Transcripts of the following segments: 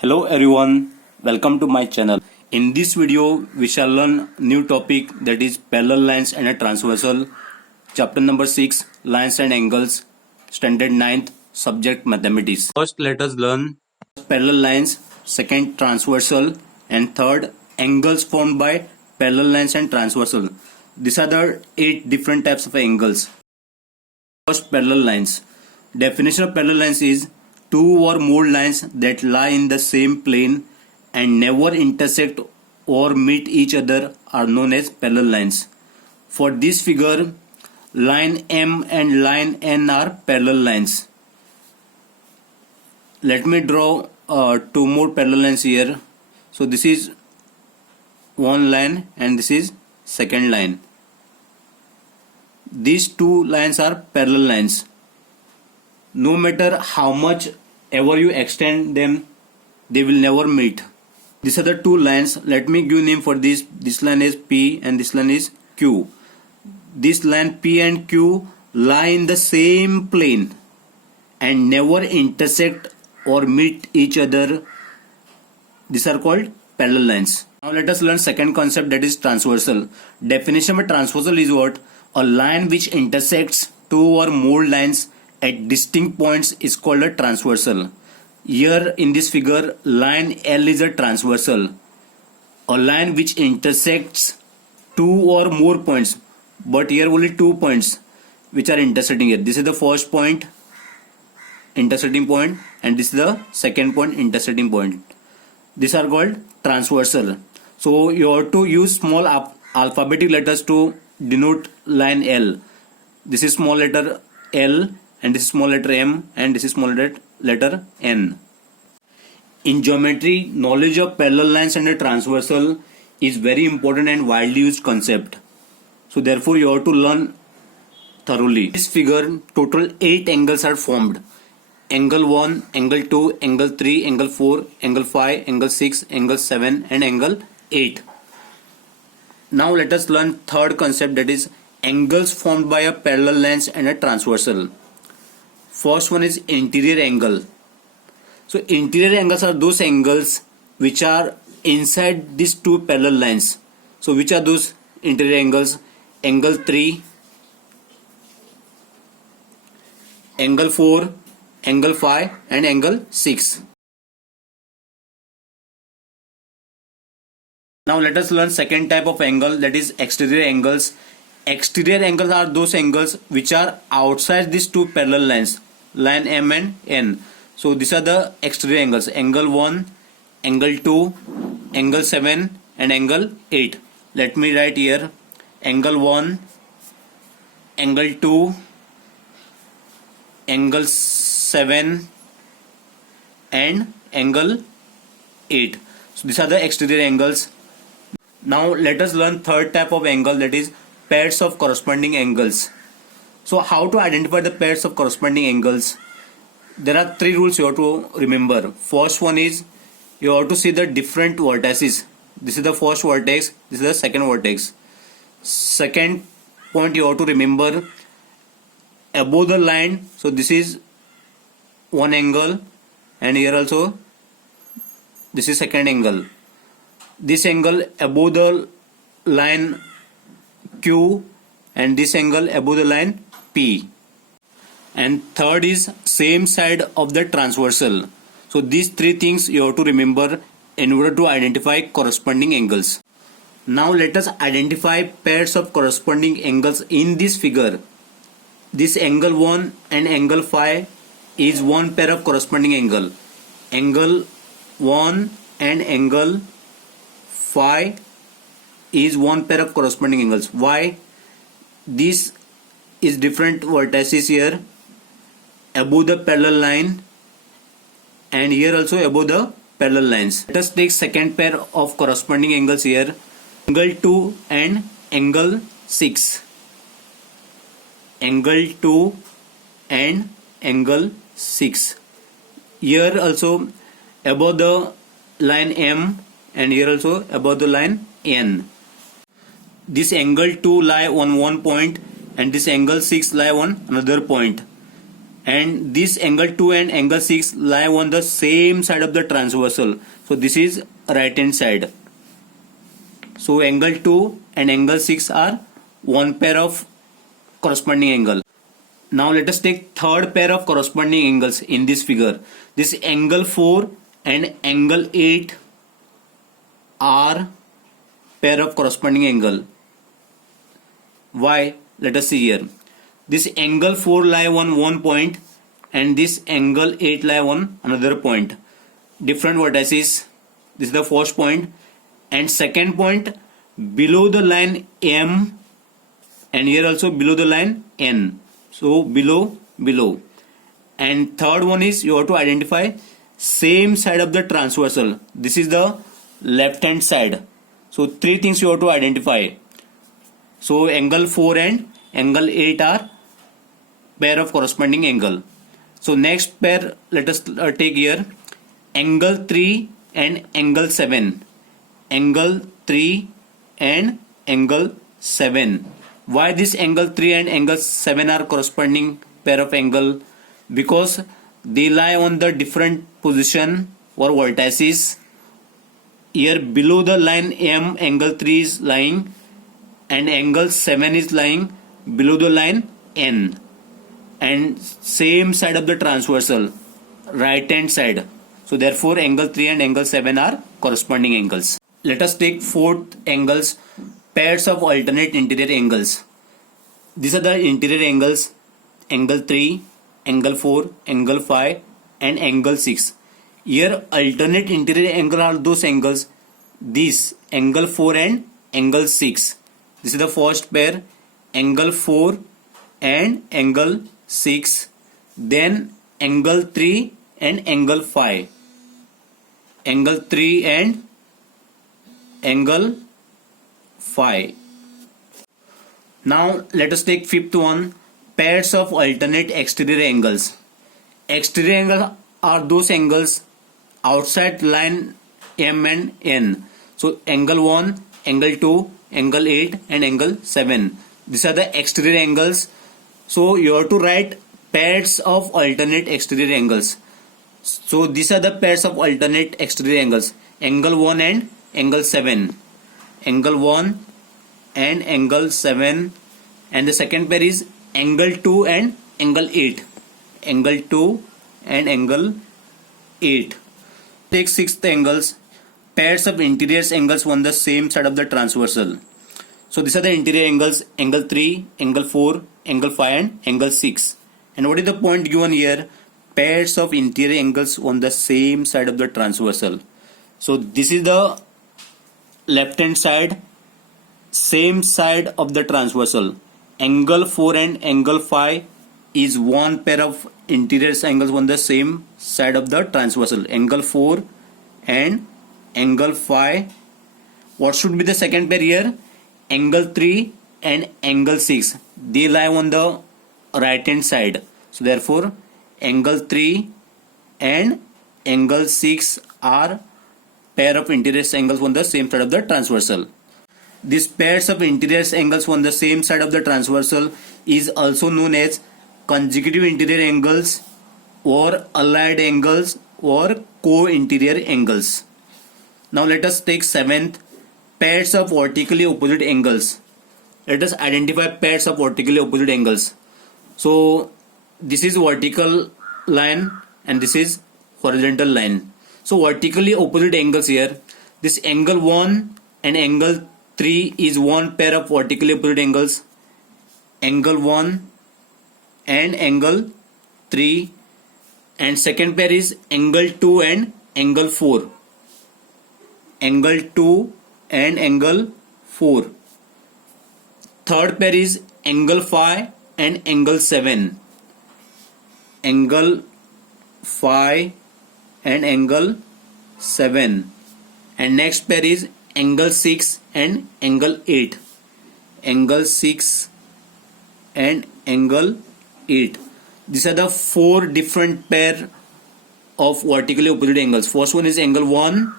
Hello everyone, welcome to my channel. In this video, we shall learn new topic that is parallel lines and a transversal, chapter number 6, lines and angles, standard 9th, subject mathematics. First, let us learn parallel lines, second transversal, and third angles formed by parallel lines and transversal. These are the 8 different types of angles. First, parallel lines. Definition of parallel lines is two or more lines that lie in the same plane and never intersect or meet each other are known as parallel lines. For this figure, line M and line N are parallel lines. Let me draw two more parallel lines here. So this is one line and this is second line. These two lines are parallel lines. No matter how much ever you extend them, they will never meet. These are the two lines. Let me give name for this. This line is P and this line is Q. This line P and Q lie in the same plane and never intersect or meet each other. These are called parallel lines. Now let us learn second concept, that is transversal. Definition of transversal is what? A line which intersects two or more lines at distinct points is called a transversal. Here in this figure, line L is a transversal. A line which intersects two or more points, but here only 2 points which are intersecting here. This is the first point, intersecting point, and this is the second point, intersecting point. These are called transversal. So you have to use small alphabetic letters to denote line L. This is small letter L, and this is small letter M, and this is small letter N. In geometry, knowledge of parallel lines and a transversal is very important and widely used concept. So therefore you have to learn thoroughly. In this figure, total 8 angles are formed. Angle 1, angle 2, angle 3, angle 4, angle 5, angle 6, angle 7 and angle 8. Now let us learn third concept, that is angles formed by a parallel lines and a transversal. First one is interior angle. So interior angles are those angles which are inside these two parallel lines. So which are those interior angles? Angle 3, angle 4, angle 5 and angle 6. Now let us learn second type of angle, that is exterior angles. Exterior angles are those angles which are outside these two parallel lines, line M and N. So these are the exterior angles, angle 1, angle 2, angle 7 and angle 8. Let me write here angle 1, angle 2, angle 7 and angle 8. So these are the exterior angles. Now let us learn third type of angle, that is pairs of corresponding angles. So how to identify the pairs of corresponding angles? There are 3 rules you have to remember. First one is you have to see the different vertices. This is the first vertex, this is the second vertex. Second point you have to remember, above the line, so this is one angle and here also this is second angle. This angle above the line Q and this angle above the line P. And third is same side of the transversal. So these 3 things you have to remember in order to identify corresponding angles. Now let us identify pairs of corresponding angles in this figure. This angle 1 and angle 5 is one pair of corresponding angle. Angle 1 and angle 5 is one pair of corresponding angles. Why? This is different vertices here above the parallel line and here also above the parallel lines. Let us take second pair of corresponding angles here, angle 2 and angle 6. Angle 2 and angle 6. Here also above the line M and here also above the line N. This angle 2 lie on one point and this angle 6 lie on another point. and this angle 2 and angle 6 lie on the same side of the transversal. So this is right hand side. So angle 2 and angle 6 are one pair of corresponding angle. Now let us take third pair of corresponding angles in this figure. This angle 4 and angle 8 are pair of corresponding angle. Why? Let us see here. This angle 4 lie on one point and this angle 8 lie on another point. Different vertices. This is the first point, and second point below the line M, and here also below the line N. So below. And third one is you have to identify same side of the transversal. This is the left hand side. So three things you have to identify. So angle 4 and angle 8 are pair of corresponding angle. So next pair let us take here angle 3 and angle 7. Angle 3 and angle 7. Why this angle 3 and angle 7 are corresponding pair of angle? Because they lie on the different position or vertices. Here below the line M, angle 3 is lying and angle 7 is lying below the line N, and same side of the transversal, right hand side. So therefore angle 3 and angle 7 are corresponding angles. Let us take fourth angles, pairs of alternate interior angles. These are the interior angles: angle 3, angle 4, angle 5 and angle 6. Here alternate interior angle are those angles, this angle 4 and angle 6. This is the first pair, angle 4 and angle 6. Then angle 3 and angle 5. Angle 3 and angle 5. Now let us take fifth one, pairs of alternate exterior angles. Exterior angles are those angles outside line M and N. So angle 1, angle 2, angle 8 and angle 7. These are the exterior angles. So you have to write pairs of alternate exterior angles. So these are the pairs of alternate exterior angles: angle 1 and angle 7. Angle 1 and angle 7, and the second pair is angle 2 and angle 8. Angle 2 and angle 8. Take sixth angles, pairs of interior angles on the same side of the transversal. So these are the interior angles: angle 3, angle 4, angle 5 and angle 6. And what is the point given here? Pairs of interior angles on the same side of the transversal. So this is the left hand side, same side of the transversal. Angle 4 and angle 5 is one pair of interior angles on the same side of the transversal. Angle 4 and angle 5. What should be the second pair here? Angle 3 and angle 6. They lie on the right hand side. So therefore angle 3 and angle 6 are pair of interior angles on the same side of the transversal. These pairs of interior angles on the same side of the transversal is also known as consecutive interior angles or allied angles or co-interior angles. Now let us take seventh, pairs of vertically opposite angles. Let us identify pairs of vertically opposite angles. So this is vertical line and this is horizontal line. So vertically opposite angles here, this angle 1 and angle 3 is one pair of vertically opposite angles. Angle 1 and angle 3, and second pair is angle 2 and angle 4. Angle 2 and angle 4. Third pair is angle 5 and angle 7. Angle 5 and angle 7. And next pair is angle 6 and angle 8. Angle 6 and angle 8. These are the four different pair of vertically opposite angles. First one is angle 1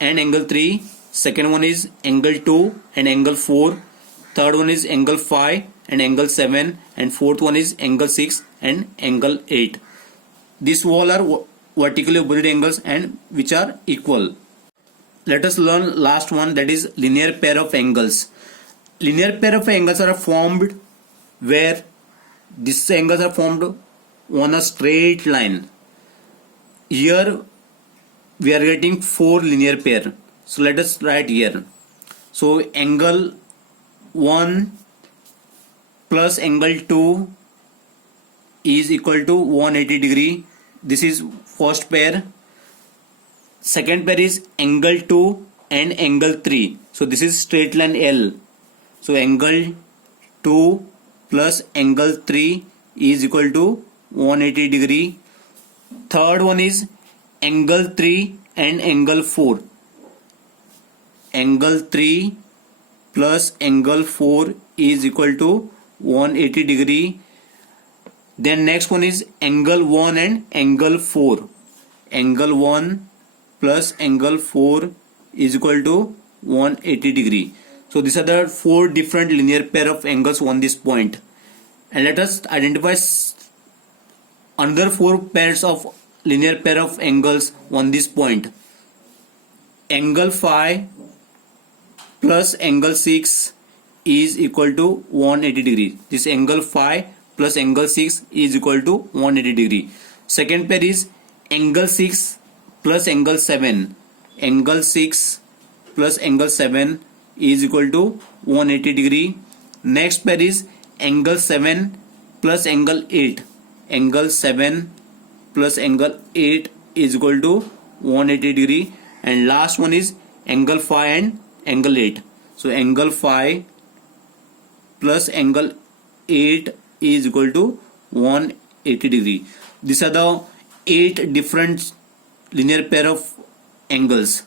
and angle 3. Second one is angle 2 and angle 4. Third one is angle 5 and angle 7, and fourth one is angle 6 and angle 8. These all are vertically opposite angles and which are equal. Let us learn last one, that is linear pair of angles. Linear pair of angles are formed where these angles are formed on a straight line. Here we are getting 4 linear pair. So let us write here. So angle 1 plus angle 2 is equal to 180 degree. This is first pair. Second pair is angle 2 and angle 3. So this is straight line L. So angle 2 plus angle 3 is equal to 180 degree. Third one is angle 3 and angle 4. Angle 3 plus angle 4 is equal to 180 degree. Then next one is angle 1 and angle 4. Angle 1 plus angle 4 is equal to 180 degree. So these are the 4 different linear pair of angles on this point. And let us identify another 4 pairs of linear pair of angles on this point. Angle phi plus angle 6 is equal to 180 degree. This angle phi plus angle 6 is equal to 180 degree. Second pair is angle 6 plus angle 7. Angle 6 plus angle 7 is equal to 180 degree. Next pair is angle 7 plus angle 8. Angle 7 plus angle 8 is equal to 180 degree. And last one is angle phi and angle 8. So angle phi plus angle 8 is equal to 180 degree. These are the 8 different linear pair of angles.